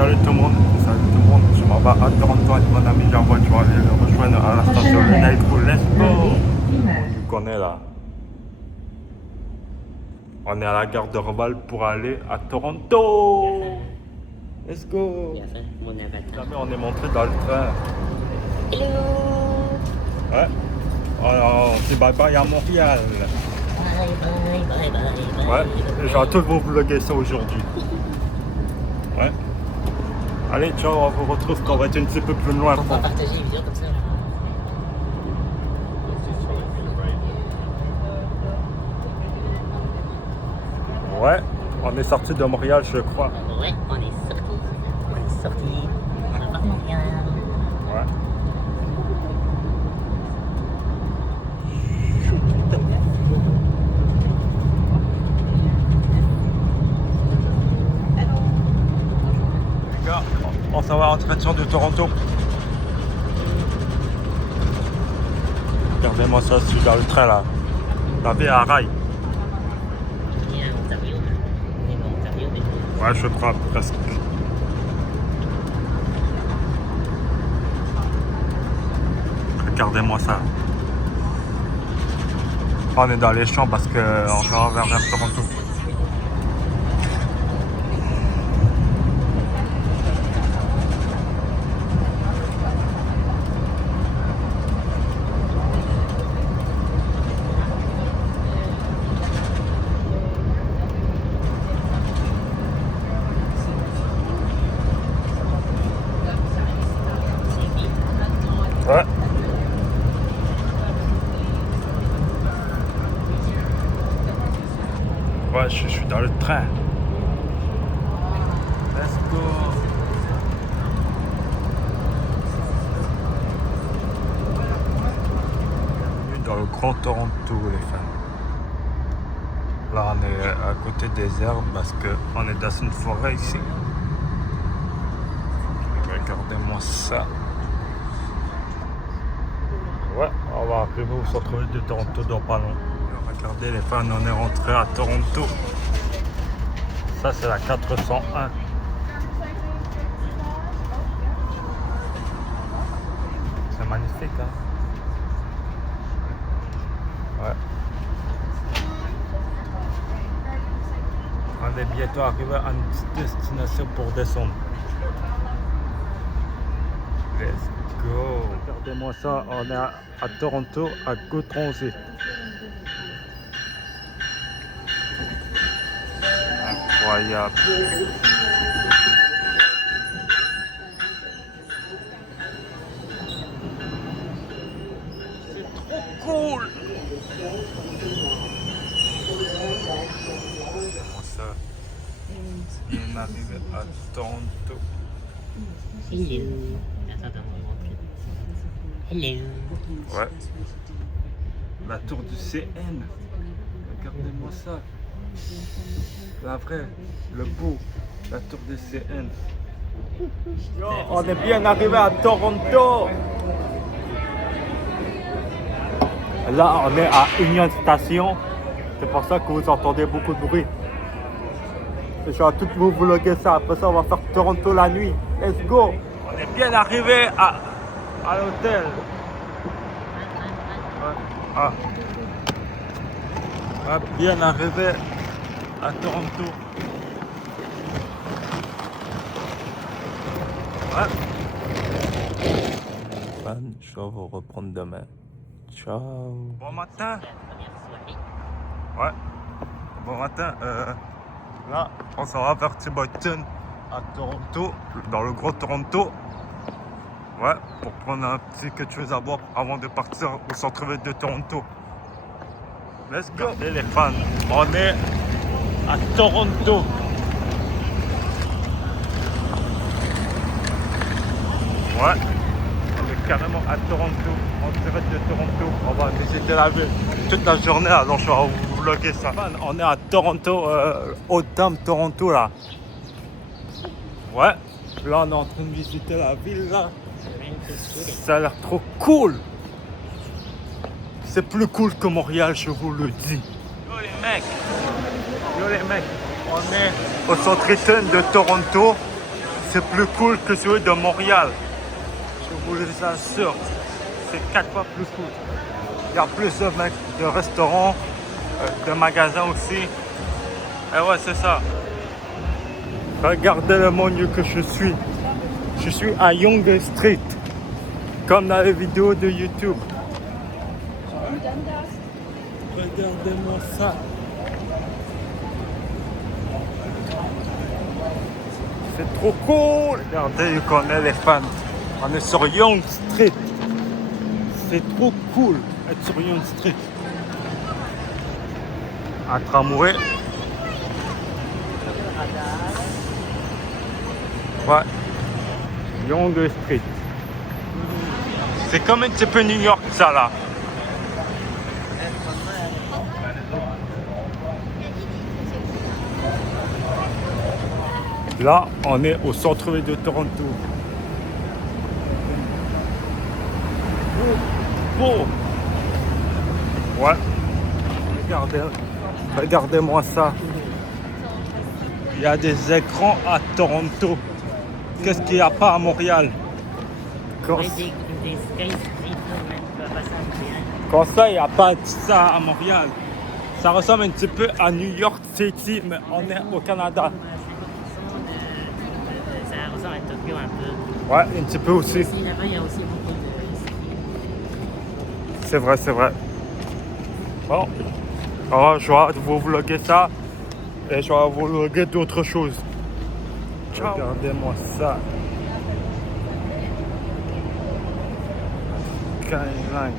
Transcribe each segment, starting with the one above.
Salut tout le monde, je m'en vais à Toronto avec mon ami Jean-Bois, je vais aller le rejoindre à la station de Nightpool, let's go. On nous connaît là. On est à la gare de Dorval pour aller à Toronto. Let's go. Jamais on est montré dans le train. Hello. Ouais. Alors, on dit bye bye à Montréal. Ouais, je vais tous vous vlogger ça aujourd'hui. Ouais. Allez, ciao, on vous retrouve quand on va être un petit peu plus loin. On va partager les vidéos comme ça. Ouais, on est sorti de Montréal, je crois. Ouais, on est sorti. On va voir Montréal. Ouais. Les gars, on s'en va en train de Toronto. Regardez-moi ça, je suis dans le train là. La vie à rail. On est à Ontario. On est à Ontario déjà. Ouais, je crois presque. Regardez-moi ça. On est dans les champs parce qu'on s'en va vers Toronto. Ouais. Ouais, je suis dans le train. Let's go. Bienvenue dans le Grand Toronto, les fans. Là, on est à côté des herbes parce qu'on est dans une forêt ici. Regardez-moi ça. Ouais, on va arriver au centre-ville de Toronto dans pas long. Regardez les fans, on est rentré à Toronto. Ça c'est la 401. C'est magnifique, hein? Ouais. On est bientôt arrivé à une destination pour descendre. Let's go. Regardez-moi ça, on est à Toronto, à Gautronzé. Incroyable. C'est trop cool. Regardez-moi ça. On est arrivé à Toronto. Hello. Attends, on va montrer. Hello. Ouais. La tour du CN. Regardez-moi ça. La vraie, le beau, la tour du CN. Yo, on est bien arrivé à Toronto. Là, on est à Union Station. C'est pour ça que vous entendez beaucoup de bruit. Je vais tout vous vlogger ça. Après ça, on va faire Toronto la nuit. Let's go. On est bien arrivé à l'hôtel. Ah. Ah, bien arrivé à Toronto. Ouais. Fan, je vais vous reprendre demain. Ciao. Bon matin. Ouais. Bon matin. Là, on s'en va vers Tim Hortons à Toronto, dans le gros Toronto. Ouais, pour prendre un petit quelque chose à boire avant de partir au centre-ville de Toronto. Let's go. Regardez les fans, on est à Toronto. Ouais, on est carrément à Toronto, en direct de Toronto. On va visiter la ville toute la journée, alors je vais vous vlogger ça. On est à Toronto, au Dam Toronto là. Ouais, là on est en train de visiter la ville là. Ça a l'air trop cool. C'est plus cool que Montréal, je vous le dis. Yo les mecs, on est au centre-ville de Toronto. c'est plus cool que celui de Montréal. Je vous l'assure. C'est 4 fois plus cool. Il y a plus de restaurants, de magasins aussi. Et ouais, c'est ça. Regardez le monde que je suis. Je suis à Yonge Street. Comme dans les vidéos de YouTube. Regardez-moi ça. C'est trop cool. Regardez, je connais les fans. On est sur Yonge Street. C'est trop cool d'être sur Yonge Street. À tramway. Ouais. Yonge Street. C'est comme un petit peu New York, ça là. Là, on est au centre-ville de Toronto. Oh. Ouais. Regardez-moi ça. Il y a des écrans à Toronto. Qu'est-ce qu'il n'y a pas à Montréal? Ouais, des skyscrapers, même, tu vas passer à Montréal. Quand ça, il n'y a pas ça à Montréal. Ça ressemble un petit peu à New York City, mais on est au Canada. 50% ça ressemble à Tokyo un peu. Ouais, un petit peu aussi. Ici, là-bas, il y a aussi beaucoup de... C'est vrai, c'est vrai. Bon. Alors, je vais vous vlogger ça. Et je vais vous vlogger d'autres choses. Ciao. Regardez-moi ça. Skyline.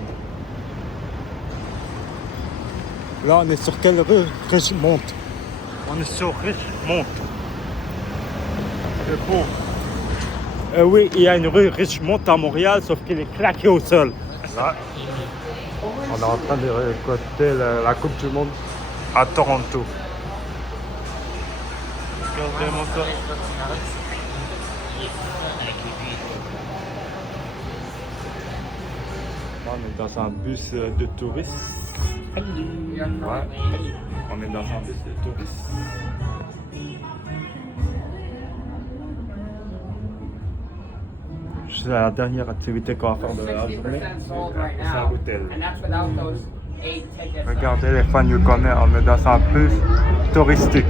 Là, on est sur quelle rue? Richmond. On est sur Richmond. C'est beau. Oui, il y a une rue Richmond à Montréal, sauf qu'elle est claquée au sol. Là, on est en train de récolter la Coupe du Monde à Toronto. Regardez-moi ça. Là, on est dans un bus de touristes. Ouais. On est dans un bus de touristes. C'est la dernière activité qu'on va faire de la journée. C'est à l'hôtel. Regardez les fans, you connaissent, on est dans un bus touristique.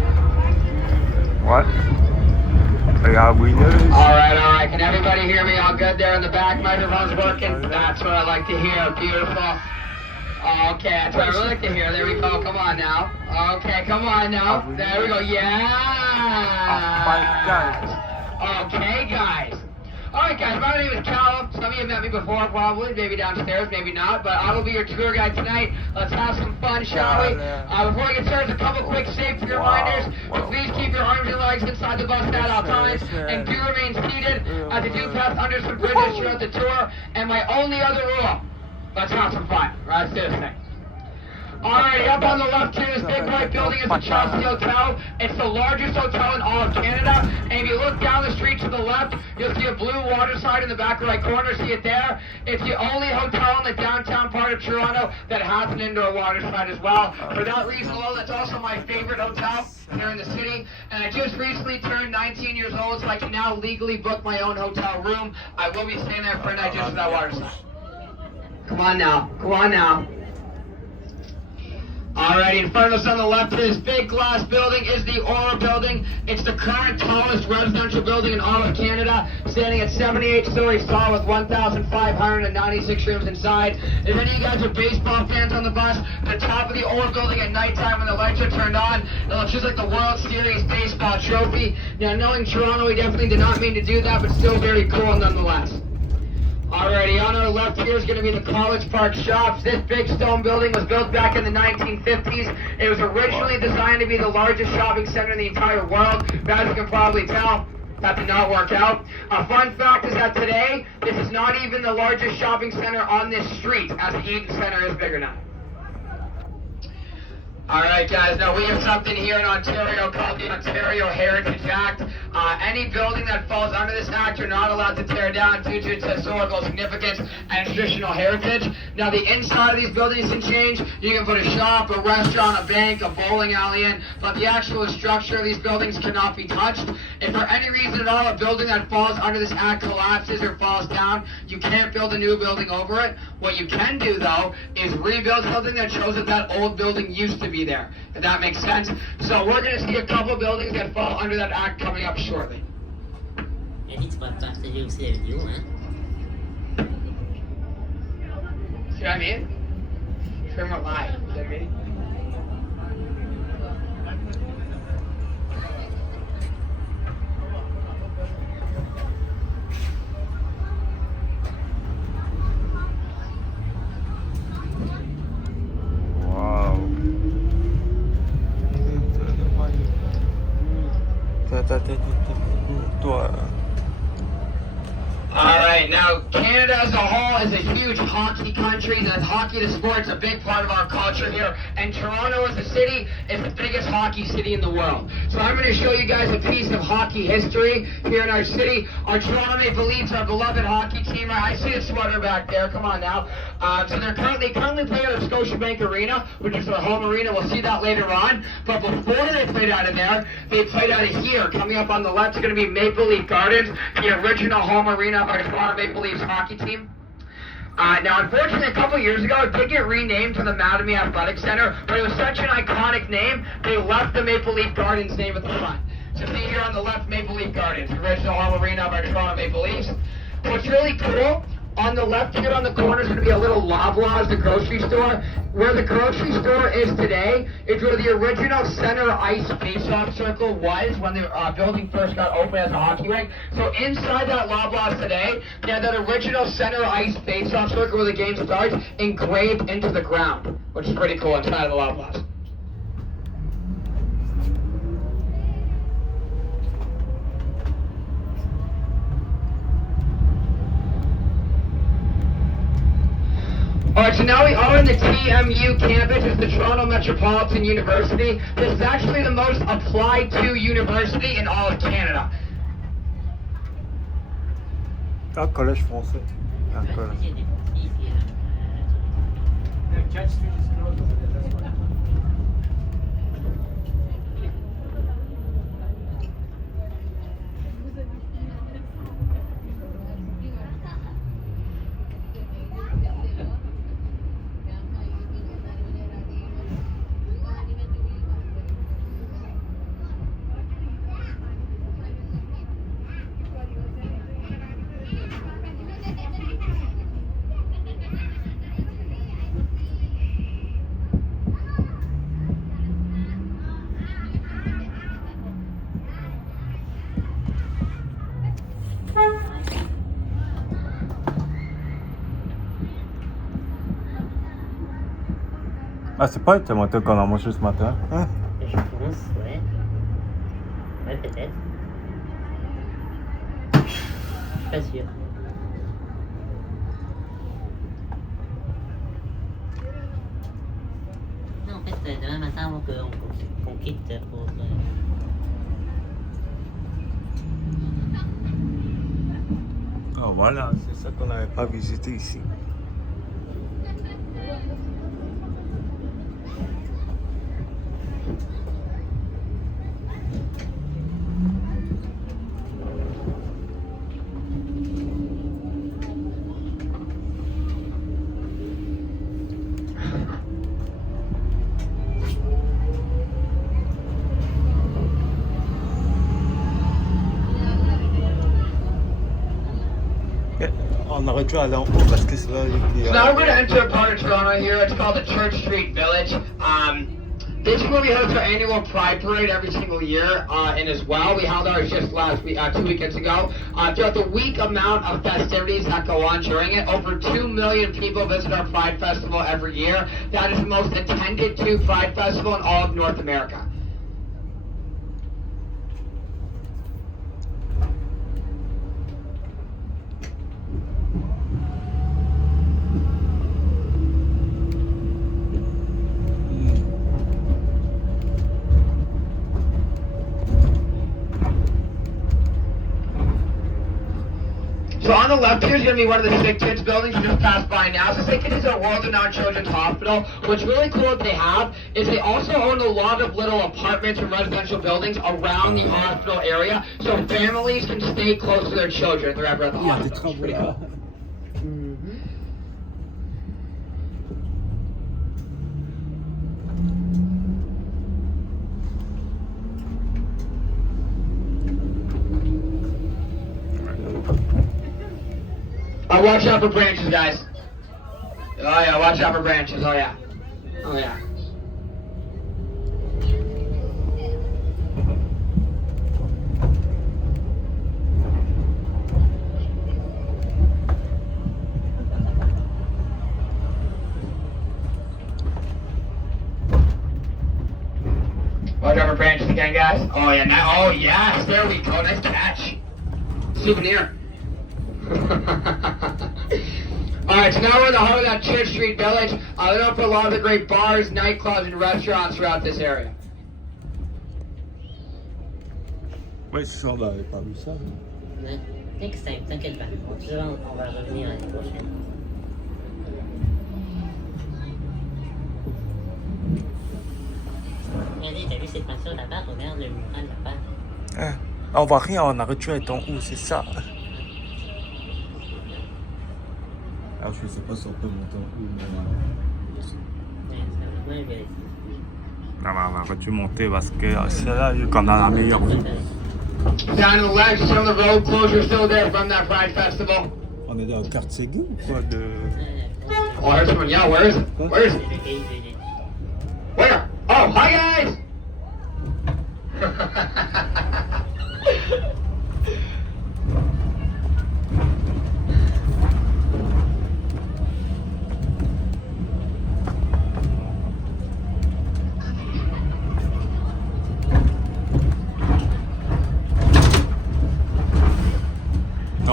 Ouais. Il y a Winners. All right. Can everybody hear me all good there in the back? Microphone's working? That's what I like to hear. Beautiful. Okay, that's what I really like to hear. There we go. Come on now. Okay, come on now. There we go. Yeah. Okay, guys. Alright guys, my name is Callum. Some of you have met me before probably, maybe downstairs, maybe not, but I will be your tour guide tonight. Let's have some fun, shall we? Before we get started, a couple quick safety reminders. So please keep your arms and legs inside the bus at all times, and do remain seated as you do pass under some bridges throughout the tour. And my only other rule, let's have some fun. Let's do this thing. Alrighty, up on the left here, this big white building is the Chelsea Hotel. It's the largest hotel in all of Canada. And if you look down the street to the left, you'll see a blue water slide in the back right corner. See it there? It's the only hotel in the downtown part of Toronto that has an indoor water slide as well. For that reason alone, that's also my favorite hotel here in the city. And I just recently turned 19 years old, so I can now legally book my own hotel room. I will be staying there for a night just for that water slide. Come on now. Come on now. Alrighty, in front of us on the left here, this big glass building is the Aura building. It's the current tallest residential building in all of Canada, standing at 78 stories tall with 1,596 rooms inside. If any of you guys are baseball fans on the bus, the top of the Aura building at nighttime when the lights are turned on, it looks just like the World Series baseball trophy. Now, knowing Toronto, we definitely did not mean to do that, but still very cool nonetheless. Alrighty, on our left here is going to be the College Park Shops. This big stone building was built back in the 1950s. It was originally designed to be the largest shopping center in the entire world, but as you can probably tell, that did not work out. A fun fact is that today, this is not even the largest shopping center on this street, as the Eaton Center is bigger now. Alright guys, now we have something here in Ontario called the Ontario Heritage Act. Any building that falls under this act you're not allowed to tear down due to its historical significance and traditional heritage. Now the inside of these buildings can change. You can put a shop, a restaurant, a bank, a bowling alley in, but the actual structure of these buildings cannot be touched. If for any reason at all a building that falls under this act collapses or falls down, you can't build a new building over it. What you can do though is rebuild something that shows that old building used to be there, if that makes sense. So we're going to see a couple buildings that fall under that act coming up shortly. Et tu pourras partager aussi la vidéo, hein? See what I mean? Trim it live, you know what I mean? Alright, now Canada as a whole is a huge hockey country. That hockey, the sport's a big part of our culture here. And Toronto as a city is the biggest hockey city in the world. So I'm going to show you guys a piece of hockey history here in our city. Our Toronto Maple Leafs, our beloved hockey team. I see a sweater back there. Come on now. So they're currently playing at Scotiabank Arena, which is their home arena. We'll see that later on. But before they played out of there, they played out of here. Coming up on the left is going to be Maple Leaf Gardens, the original home arena of our Toronto Maple Leafs hockey team. Now, unfortunately, a couple years ago, it did get renamed to the Mattamy Athletic Center, but it was such an iconic name, they left the Maple Leaf Gardens name at the front. So see here on the left, Maple Leaf Gardens, original home arena of our Toronto Maple Leafs. What's really cool, on the left here on the corner is going to be a little Loblaws, the grocery store. Where the grocery store is today is where the original center ice face-off circle was when the building first got opened as a hockey rink. So inside that Loblaws today, they have that original center ice face-off circle where the game starts engraved into the ground, which is pretty cool inside of the Loblaws. Alright, so now we are in the TMU campus. It's the Toronto Metropolitan University. This is actually the most applied to university in all of Canada. Ah, collège français. Ah, collège. J'ai des petits qui, Ah, c'est pas le tomato qu'on a mangé ce matin, hein? Je pense, ouais. Ouais, peut-être. Je suis pas sûr. Non, en fait, demain matin, avant qu'on quitte pour... Ah, voilà, c'est ça qu'on n'avait pas visité ici. On aurait dû aller en haut parce que c'est là il y a... So now we're going to enter a part of Toronto here. It's called the Church Street Village. This is where we host our annual Pride Parade every single year, and as well, we held ours just last week, 2 weekends ago. Throughout the week amount of festivities that go on during it, over 2 million people visit our Pride Festival every year. That is the most attended to Pride Festival in all of North America. So on the left here is going to be one of the Sick Kids buildings we just passed by now. So Sick Kids is a world-renowned children's hospital. What's really cool that they have is they also own a lot of little apartments and residential buildings around the hospital area, so families can stay close to their children if they're ever at the hospital. It's pretty cool. Watch out for branches, guys. Oh yeah, watch out for branches. Oh yeah. Oh yeah. Watch out for branches again, guys. Oh yeah. Now, oh yes, there we go. Nice catch. Souvenir. Alright, so now we're in the heart of that Church Street Village. They don't put a lot of the great bars, nightclubs, and restaurants throughout this area. Ouais, c'est ça, on n'avait pas vu ça. Next time, t'inquiète pas. On va revenir l'année prochaine. Regardez, t'as vu cette peinture là-bas? Regarde le mural là-bas. Hein, on voit rien, on aurait dû être en haut, c'est ça. Alors je sais pas si on peut monter en haut, mais... Ouais, c'est Non, mais on aurait dû monter parce que c'est là qu'on a la meilleure vue. Down to the left, you see on the road closure still there from that Pride Festival. On est dans le quartier gay ou quoi de... Oh, there's one. Yeah, where is it? Where is it? Where? Oh, hi guys!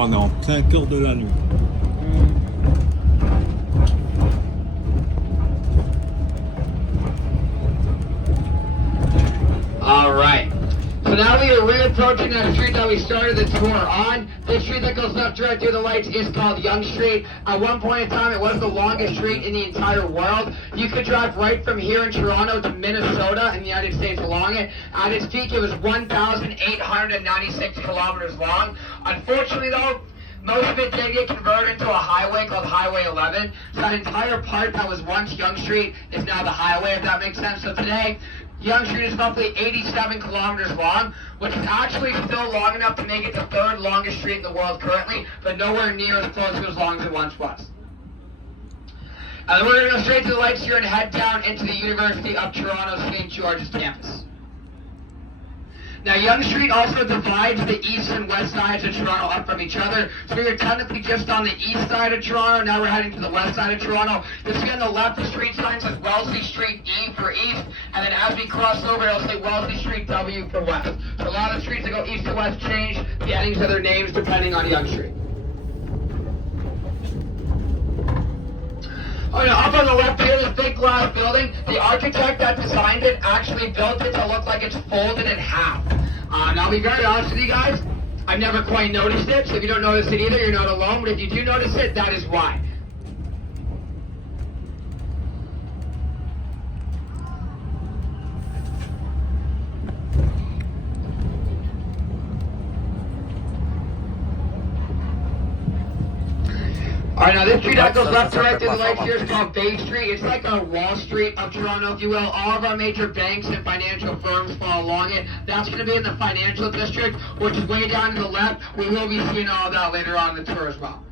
On est en plein cœur de la nuit. All right. So now we are reapproaching that street that we started the tour on. This street that goes left right through the lights is called Yonge Street. At one point in time, it was the longest street in the entire world. You could drive right from here in Toronto to Minnesota in the United States along it. At its peak, it was 1,896 kilometers long. Unfortunately, though, most of it did get converted into a highway called Highway 11. So that entire part that was once Yonge Street is now the highway, if that makes sense. So today, Yonge Street is roughly 87 kilometers long, which is actually still long enough to make it the third longest street in the world currently, but nowhere near as close to as long as it once was. And then we're going to go straight to the lights here and head down into the University of Toronto St. George's campus. Now, Yonge Street also divides the east and west sides of Toronto up from each other. So we are technically just on the east side of Toronto. Now we're heading to the west side of Toronto. You'll see on the left the street sign says Wellesley Street E for east. And then as we cross over, it'll say Wellesley Street W for west. So a lot of streets that go east to west change the headings of their names depending on Yonge Street. Oh no, up on the left here, this big glass building, the architect that designed it actually built it to look like it's folded in half. Now I'll be very honest with you guys, I've never quite noticed it, so if you don't notice it either, you're not alone, but if you do notice it, that is why. Alright, now this street that goes left to right through the lights here is called Bay Street. It's like a Wall Street of Toronto, if you will. All of our major banks and financial firms fall along it. That's going to be in the financial district, which is way down to the left. We will be seeing all of that later on in the tour as well.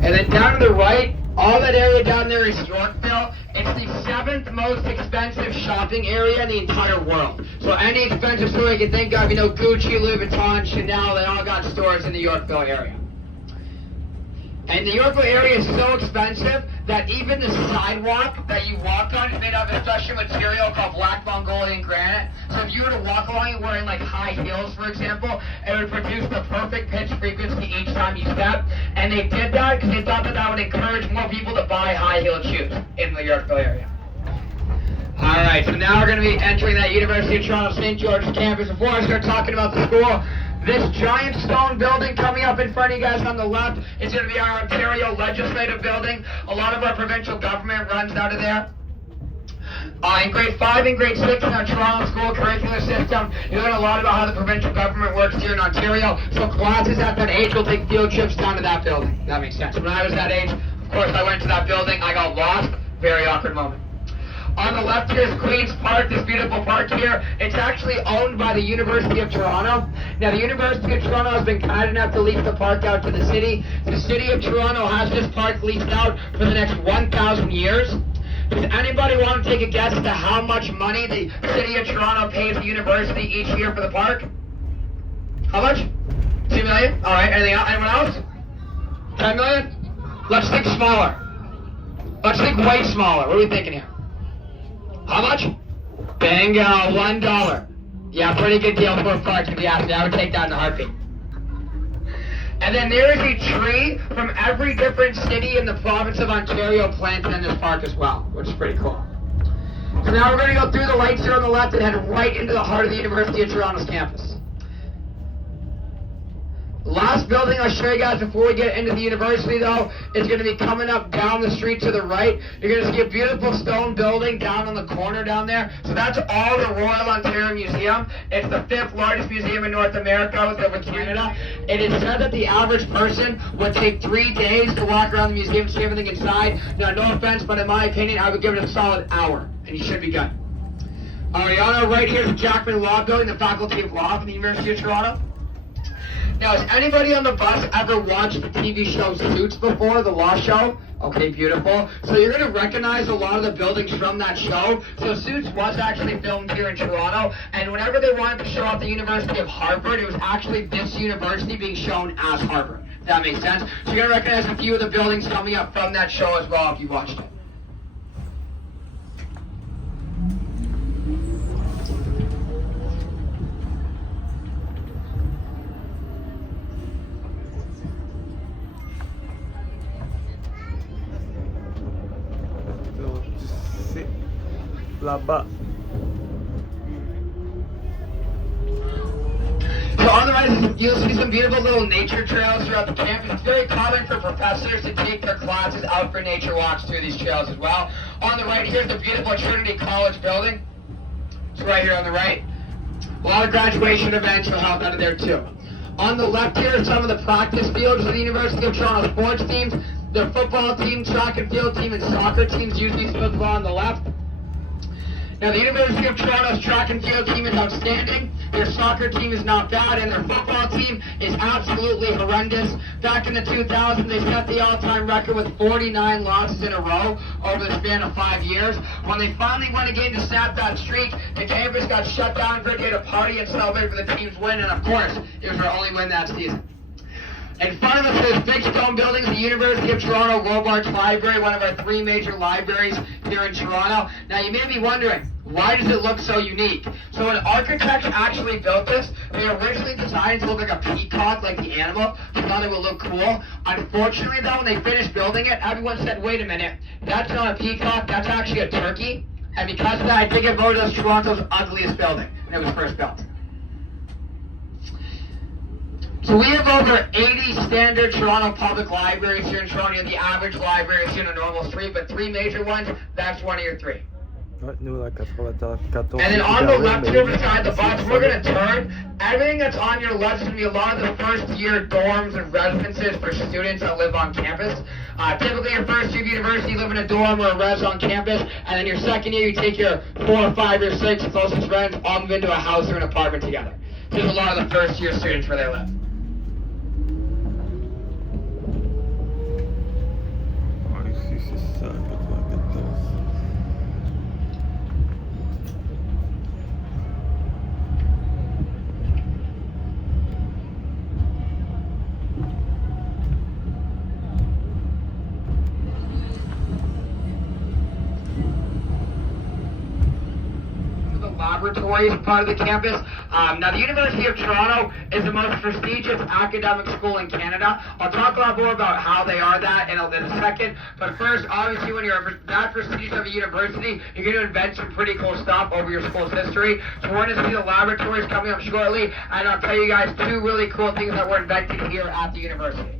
And then down to the right, all that area down there is Yorkville. It's It's the 7th most expensive shopping area in the entire world. So any expensive store you can think of, Gucci, Louis Vuitton, Chanel, they all got stores in the Yorkville area. And the Yorkville area is so expensive that even the sidewalk that you walk on is made of a special material called black Mongolian granite. So if you were to walk along it wearing like high heels, for example, it would produce the perfect pitch frequency each time you step. And they did that because they thought that that would encourage more people to buy high-heeled shoes in the Yorkville area. Alright, so now we're going to be entering that University of Toronto St. George's campus. Before I start talking about the school, this giant stone building coming up in front of you guys on the left is going to be our Ontario Legislative Building. A lot of our provincial government runs out of there. In grade 5 and grade 6 in our Toronto school curricular system, you learn a lot about how the provincial government works here in Ontario. So classes at that age will take field trips down to that building. That makes sense. When I was that age, of course, I went to that building. I got lost. Very awkward moment. On the left here is Queen's Park, this beautiful park here. It's actually owned by the University of Toronto. Now, the University of Toronto has been kind enough to lease the park out to the city. The City of Toronto has this park leased out for the next 1,000 years. Does anybody want to take a guess as to how much money the City of Toronto pays the university each year for the park? How much? 2 million? All right, anything else? Anyone else? 10 million? Let's think smaller. Let's think way smaller. What are we thinking here? How much? Bingo, $1. Yeah, pretty good deal for a park, if you ask me. I would take that in a heartbeat. And then there is a tree from every different city in the province of Ontario planted in this park as well, which is pretty cool. So now we're going to go through the lights here on the left and head right into the heart of the University of Toronto's campus. Last building I'll show you guys before we get into the university, though, is going to be coming up down the street to the right. You're going to see a beautiful stone building down on the corner down there. So that's all the Royal Ontario Museum. It's the 5th largest museum in North America with Canada. It is said that the average person would take 3 days to walk around the museum and see everything inside. Now, no offense, but in my opinion, I would give it a solid hour, and you should be good. Ariana, right here is the Jackman Law Building, the Faculty of Law from the University of Toronto. Now, has anybody on the bus ever watched the TV show Suits before, the law show? Okay, beautiful. So you're going to recognize a lot of the buildings from that show. So Suits was actually filmed here in Toronto, and whenever they wanted to show off the University of Harvard, it was actually this university being shown as Harvard. If that makes sense. So you're going to recognize a few of the buildings coming up from that show as well if you watched it. Là-bas. So on the right, you'll see some beautiful little nature trails throughout the campus. It's very common for professors to take their classes out for nature walks through these trails as well. On the right, here's the beautiful Trinity College building. It's right here on the right. A lot of graduation events will help out of there too. On the left here are some of the practice fields of the University of Toronto sports teams. Their football team, track and field team, and soccer teams use these fields on the left. Now, the University of Toronto's track and field team is outstanding. Their soccer team is not bad, and their football team is absolutely horrendous. Back in the 2000s, they set the all-time record with 49 losses in a row over the span of 5 years. When they finally won a game to snap that streak, the campus got shut down for a day to party and celebrate for the team's win, and of course, it was their only win that season. In front of us is big stone buildings, the University of Toronto Robarts Library, one of our 3 major libraries here in Toronto. Now you may be wondering, why does it look so unique? So when architects actually built this, they originally designed it to look like a peacock, like the animal. They thought it would look cool. Unfortunately though, when they finished building it, everyone said, wait a minute, that's not a peacock, that's actually a turkey. And because of that, I think it voted as Toronto's ugliest building when it was first built. So we have over 80 standard Toronto public libraries here in Toronto. The average library is here in a normal street, but 3 major ones, that's one of your 3. And then on the left here beside the bus, we're going to turn. Everything that's on your left is going to be a lot of the first year dorms and residences for students that live on campus. Typically your first year of university, you live in a dorm or a res on campus, and then your second year you take your 4, 5, or 6 closest friends, all move into a house or an apartment together. So there's a lot of the first year students where they live. laboratories part of the campus. Now, the University of Toronto is the most prestigious academic school in Canada. I'll talk a lot more about how they are that in a second. But first, obviously, when you're that prestigious of a university, you're going to invent some pretty cool stuff over your school's history. So we're going to see the laboratories coming up shortly, and I'll tell you guys two really cool things that were invented here at the university.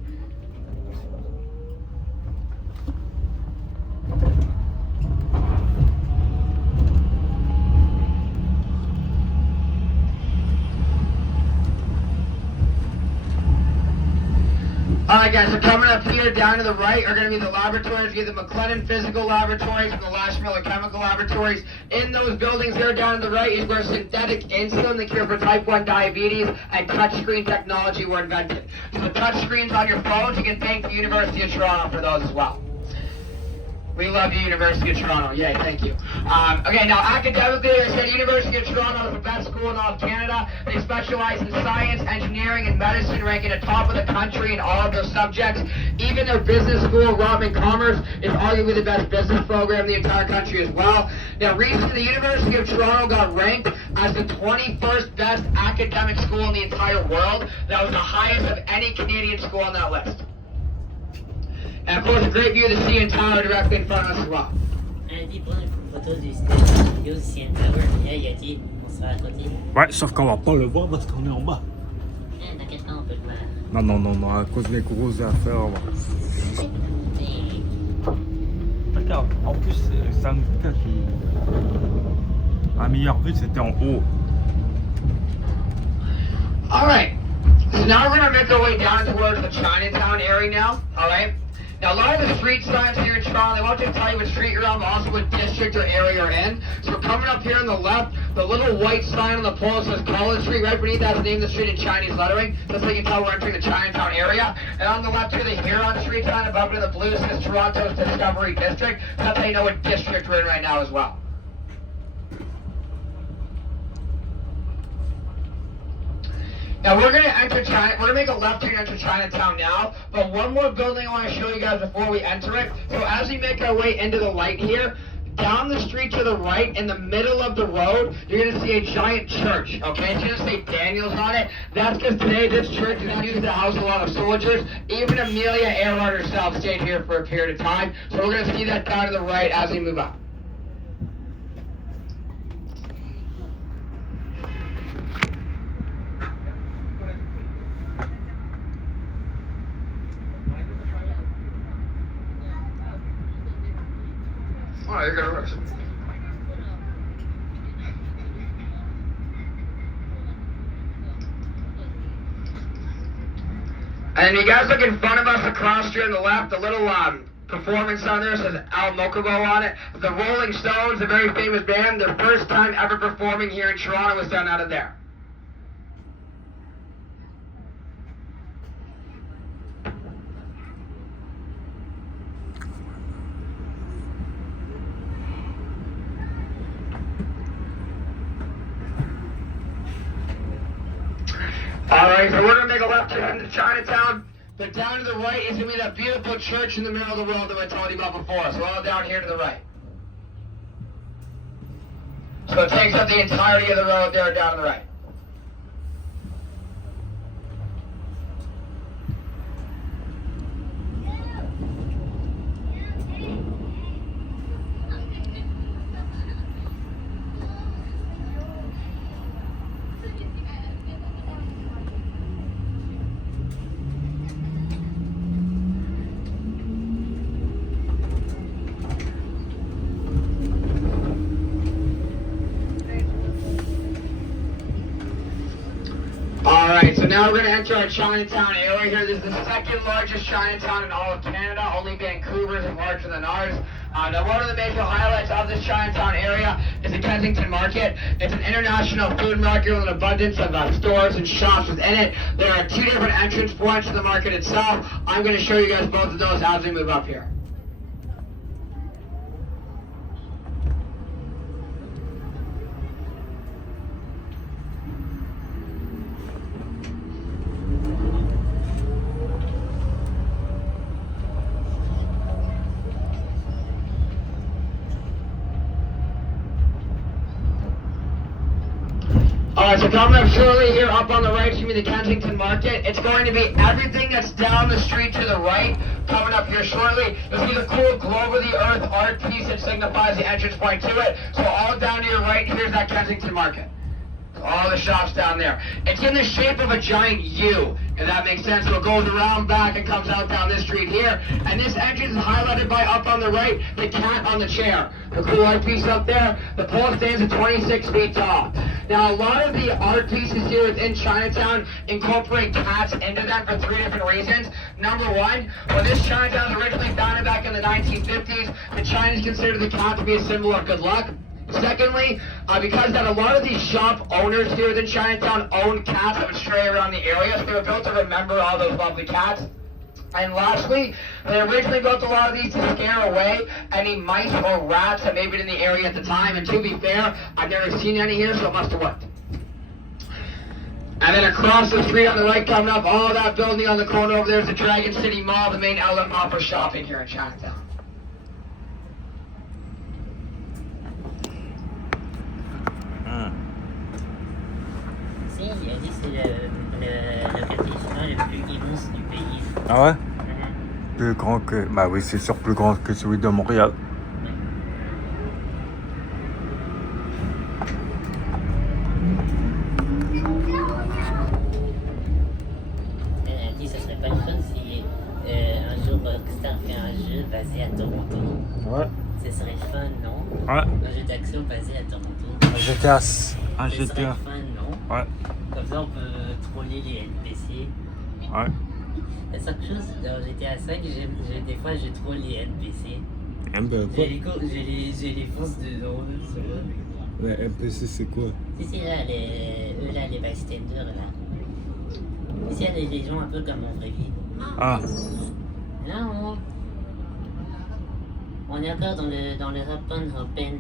Alright guys, so coming up here down to the right are going to be the laboratories. We have the McLennan Physical Laboratories and the Lash Miller Chemical Laboratories. In those buildings there down to the right is where synthetic insulin, the cure for type 1 diabetes, and touchscreen technology were invented. So the touchscreens on your phones, you can thank the University of Toronto for those as well. We love you, University of Toronto. Yay, thank you. Okay, now academically, I said University of Toronto is the best school in all of Canada. They specialize in science, engineering, and medicine, ranking at the top of the country in all of those subjects. Even their business school, Rodman Commerce, is arguably the best business program in the entire country as well. Now, recently, the University of Toronto got ranked as the 21st best academic school in the entire world. That was the highest of any Canadian school on that list. And of course, a great view of the CN Tower directly in front of us as well. Dis prends une photo du studio CN Tower. Il a dit, on sera à côté. Ouais, sauf qu'on va pas le voir parce qu'on est en bas. T'inquiète pas, on peut le voir. Non, à cause des grosses affaires. Regarde, en plus, ça me cache. La meilleure vue, c'était en haut. Alright, so now we're going to make our way down towards the Chinatown area now, alright? Now, a lot of the street signs here in Toronto, they won't just tell you what street you're on, but also what district or area you're in. So we're coming up here on the left, the little white sign on the pole says College Street. Right beneath that is the name of the street in Chinese lettering. That's how you can tell we're entering the Chinatown area. And on the left here, the Huron Street sign above it in the blue says Toronto's Discovery District. That's how you know what district we're in right now as well. Now we're going to enter China. We're going to make a left turn to enter Chinatown now. But one more building I want to show you guys before we enter it. So as we make our way into the light here, down the street to the right, in the middle of the road, you're going to see a giant church. Okay, it's going to say Daniels on it. That's because today this church is used to house a lot of soldiers. Even Amelia Earhart herself stayed here for a period of time. So we're going to see that down to the right as we move up. Oh, you're gonna rush it. And you guys look in front of us across the street on the left, the little performance on there says Al Mokobo on it. The Rolling Stones, a very famous band, their first time ever performing here in Toronto was done out of there. Alright, so we're going to make a left turn into Chinatown. But down to the right is going to be that beautiful church in the middle of the road that I told you about before. So we're all down here to the right. So it takes up the entirety of the road there down to the right. Alright, so now we're going to enter our Chinatown area here. This is the second largest Chinatown in all of Canada. Only Vancouver is larger than ours. Now, one of the major highlights of this Chinatown area is the Kensington Market. It's an international food market with an abundance of stores and shops within it. There are two different entrance points to the market itself. I'm going to show you guys both of those as we move up here. Alright, so coming up shortly here up on the right is going to be the Kensington Market. It's going to be everything that's down the street to the right. Coming up here shortly, you'll see the cool globe of the earth art piece that signifies the entrance point to it. So all down to your right, here's that Kensington Market. All the shops down there. It's in the shape of a giant U, if that makes sense. So it goes around back and comes out down this street here. And this entrance is highlighted by up on the right, the cat on the chair. The cool art piece up there. The pole stands at 26 feet tall. Now, a lot of the art pieces here within Chinatown incorporate cats into them for 3 different reasons. Number one, when this Chinatown was originally founded back in the 1950s, the Chinese considered the cat to be a symbol of good luck. Secondly, because that a lot of these shop owners here within Chinatown own cats that would stray around the area, so they were built to remember all those lovely cats. And lastly, they originally built a lot of these to scare away any mice or rats that may have been in the area at the time. And to be fair, I've never seen any here, so it must have worked. And then across the street on the right coming up, all that building on the corner over there is the Dragon City Mall, the main outlet mall for shopping here in Chinatown. Si, il a dit que c'est le quartier chinois le plus immense du pays. Ah ouais? Plus grand que... Bah oui, c'est sûr, plus grand que celui de Montréal. Elle a dit que ce serait pas le fun si un jour Rockstar fait un jeu basé à Toronto. Ouais. Ce serait fun, non? Ouais. Un jeu d'action basé à Toronto. Un GTA. Un Ce serait GTA. fun, non? Ouais. Comme ça, on peut troller les NPC. Ouais. La seule chose, dans GTA 5, des fois, je troll les NPC. J'ai les forces de drôle sur eux. Ouais, NPC c'est quoi? Si, là, les bystanders, là. Ici, il y a des gens un peu comme en vraie vie. Ah. Là, on est encore dans le Rappenhoppen.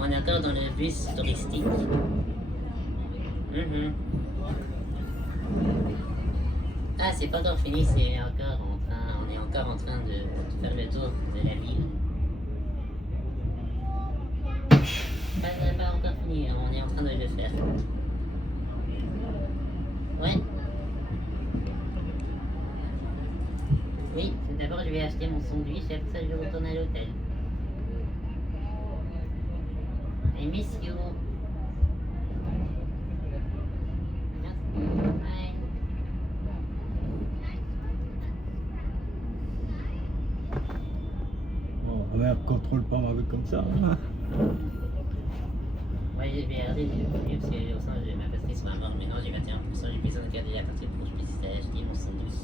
On est encore dans le bus touristique. Ah, c'est pas encore fini, on est encore en train de faire le tour de la ville. Pas encore fini, on est en train de le faire. Ouais. Oui, d'abord je vais acheter mon sandwich et après ça je vais retourner à l'hôtel. I miss you. Bye. Bon, on contrôle pas avec comme ça. Ouais, j'ai regardé le mieux parce que j'ai ma batterie sur la mort, mais non, j'ai 21%, j'ai besoin de garder la batterie pour que je puisse acheter mon sandwich.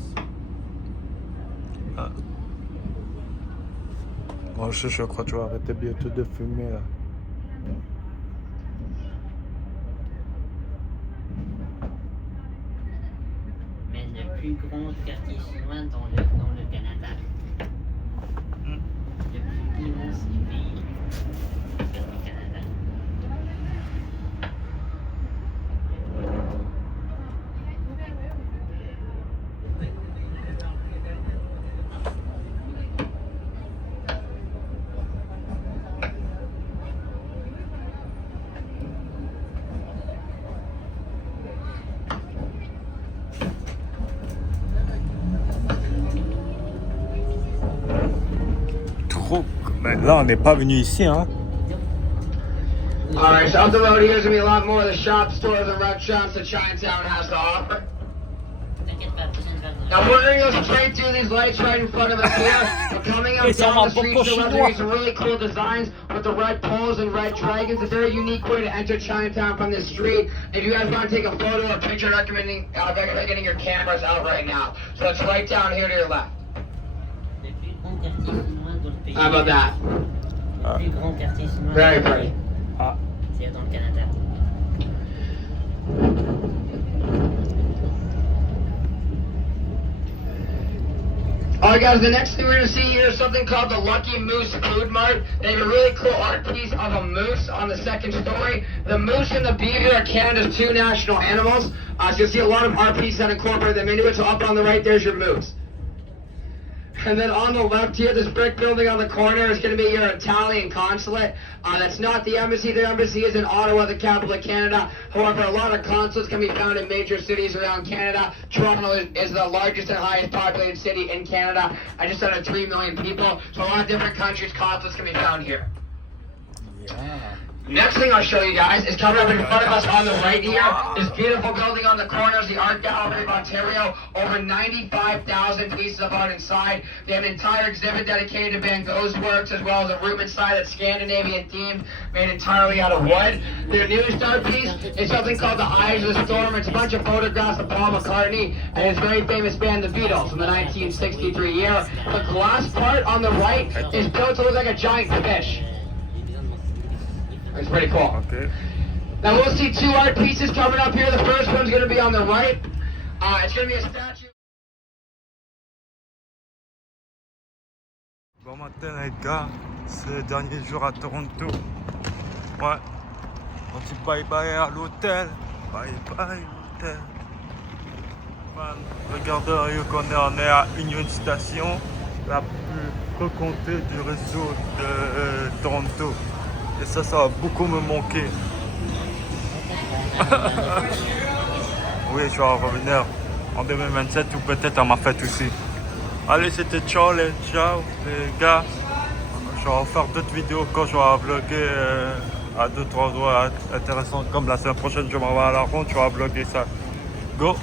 Ah. Bon, je crois que tu vas arrêter bientôt de fumer là. Mais le plus grand quartier chinois dans le Canada. Le plus immense du pays. Le Canada. Trop. Mais là, on n'est pas venu ici, hein. Alright, so up the road here is going to be a lot more of the shops, stores, and restaurants that Chinatown has to offer. T'inquiète pas, prochaine fois. Now we're going to go straight through these lights right in front of us here. We're coming up down the street to Leather, some really cool designs with the red poles and red dragons. A very unique way to enter Chinatown from this street. If you guys want to take a photo or picture, recommending getting your cameras out right now. So it's right down here to your left. Le plus grand quartier chinois dans le pays. How about that? Le plus grand quartier chinois Very dans le pretty. pays. Ah. C'est dans le Canada. Alright guys, the next thing we're going to see here is something called the Lucky Moose Food Mart. They have a really cool art piece of a moose on the second story. The moose and the beaver are Canada's 2 national animals. So you'll see a lot of art pieces that incorporate them into it. So up on the right, there's your moose. And then on the left here, this brick building on the corner is going to be your Italian consulate. That's not the embassy. The embassy is in Ottawa, the capital of Canada. However, a lot of consulates can be found in major cities around Canada. Toronto is the largest and highest populated city in Canada, at just under 3 million people. So a lot of different countries' consulates can be found here. Yeah. Next thing I'll show you guys is coming up in front of us on the right here. This beautiful building on the corner is the Art Gallery of Ontario. Over 95,000 pieces of art inside. They have an entire exhibit dedicated to Van Gogh's works, as well as a room inside that's Scandinavian themed, made entirely out of wood. Their newest art piece is something called The Eyes of the Storm. It's a bunch of photographs of Paul McCartney and his very famous band, The Beatles, from the 1963 year. The glass part on the right is built to look like a giant fish. It's pretty cool. Okay. Now we'll see two art pieces coming up here. The first one's going to be on the right. It's going to be a statue. Bon matin les gars, c'est le dernier jour à Toronto. Ouais. On dit bye bye à l'hôtel. Bye bye l'hôtel. Man, regardez qu'on est à Union Station, la plus fréquentée du réseau de Toronto. Et ça va beaucoup me manquer. Oui, je vais revenir en 2027 ou peut-être à ma fête aussi. Allez, c'était ciao les gars. Je vais refaire d'autres vidéos quand je vais vlogger à d'autres endroits intéressants. Comme la semaine prochaine, je m'en vais à la ronde, je vais vlogger ça. Go!